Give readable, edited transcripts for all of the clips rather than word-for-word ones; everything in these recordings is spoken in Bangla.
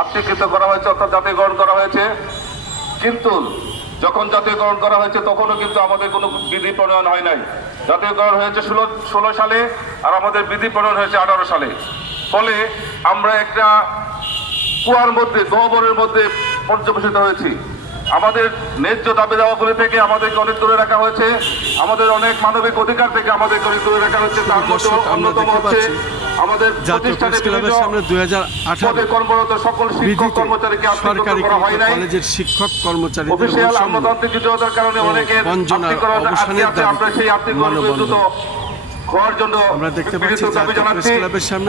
আত্মীকৃত করা হয়েছে, অর্থাৎ জাতীয়করণ করা হয়েছে। কিন্তু যখন জাতীয়করণ করা হয়েছে তখনও কিন্তু আমাদের কোনো বিধি প্রণয়ন হয় নাই। জাতীয়করণ হয়েছে 16 সালে, আর আমাদের বিধি প্রণয়ন হয়েছে 18 সালে। ফলে আমরা একটা কুয়ার মধ্যে, গহ্বরের মধ্যে পর্যবেসিত হয়েছি। আমাদের ন্যায্য দাবি দাওয়াগুলি থেকে আমাদেরকে অনেক দূরে রাখা হয়েছে, আমাদের অনেক মানবিক অধিকার থেকে আমাদেরকে অনেক দূরে রাখা হয়েছে। তার মধ্যে অন্যতম হচ্ছে আমাদের প্রতিষ্ঠানের পদে কর্মরত সকল শিক্ষক কর্মচারীকে আত্মীকরণ করা হয় নাই। শিক্ষক কর্মচারী অফিসিয়াল আমলাতান্ত্রিক জটিলতার কারণে অনেকের আত্মীকরণ আটকে আছে। আমরা সেই আত্মীকরণ দ্রুত হওয়ার জন্য আমরা দেখতে পাচ্ছি দাবি জানাচ্ছি।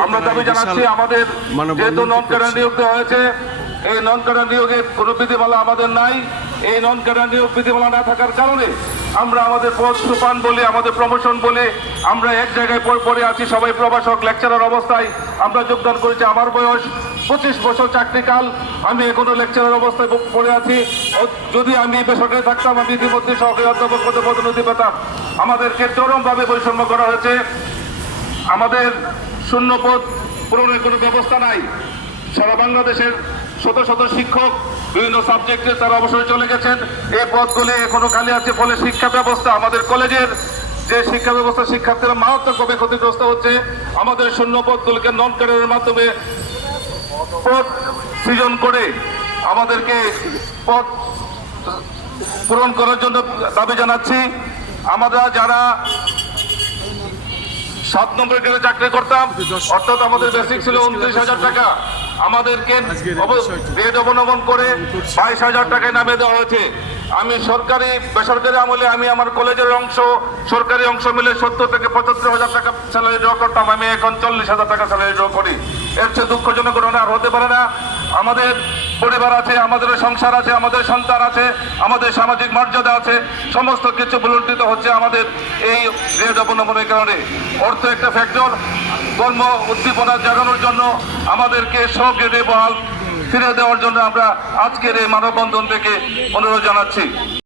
আমরা দাবি জানাচ্ছি আমাদের যেহেতু নন ক্যাডার নিয়োগ দেওয়া হয়েছে, এই নন ক্যাডার নিয়োগের কোনো বিধিমালা আমাদের নাই। এই নন ক্যাডার নিয়োগ বিধিমালা না থাকার কারণে আমরা আমাদের পদ সোপান বলে, আমাদের প্রমোশন বলে আমরা এক জায়গায় পড়ে আছি। সবাই প্রভাষক, লেকচারার অবস্থায় আমরা যোগদান করেছি। আমার বয়স 25 বছর চাকরিকাল, আমি এখনো লেকচারার অবস্থায় পড়ে আছি। যদি আমি বেসরকারি থাকতাম, আমি ইতিমধ্যে সহকারী অধ্যাপক পদে পদোন্নতি পেতাম। আমাদেরকে চরমভাবে বৈষম্য করা হয়েছে। আমাদের শূন্য পদ পূরণের কোনো ব্যবস্থা নাই। সারা বাংলাদেশের শত শত শিক্ষক বিভিন্ন সাবজেক্টে তারা অবসরে চলে গেছেন। এই পদগুলি এখনো খালি আছে। ফলে শিক্ষা ব্যবস্থা, আমাদের কলেজের যে শিক্ষা ব্যবস্থা, শিক্ষার্থীরা মারাত্মকভাবে ক্ষতিগ্রস্ত হচ্ছে। আমাদের শূন্য পদগুলিকে নন ক্যাডারের মাধ্যমে পদ সৃজন করে আমাদেরকে পদ পূরণ করার জন্য দাবি জানাচ্ছি। আমরা যারা 7 নম্বর গ্রেডে চাকরি করতাম, অর্থাৎ আমাদের বেসিক ছিল 29,000 টাকা, আমাদেরকে গ্রেড অবনমন করে 22,000 টাকায় নামিয়ে দেওয়া হয়েছে। আমি সরকারি বেসরকারি আমলে আমি আমার কলেজের অংশ, সরকারি অংশ মিলে 70 থেকে 75,000 টাকা স্যালারি ড্র করতাম। আমি এখন 40,000 টাকা স্যালারি ড্র করি। এর চেয়ে দুঃখজনক ঘটনা আর হতে পারে না। আমাদের পরিবার আছে, আমাদের সংসার আছে, আমাদের সন্তান আছে, আমাদের সামাজিক মর্যাদা আছে, সমস্ত কিছু ভুলুণ্ঠিত হচ্ছে আমাদের এই গ্রেড অবনমনের কারণে। অর্থ একটা ফ্যাক্টর। কর্ম উদ্দীপনা জাগানোর জন্য আমাদেরকে স্বগ্রেডে বহাল ফিরে দেওয়ার জন্য আমরা আজকের এই মানববন্ধন থেকে অনুরোধ জানাচ্ছি।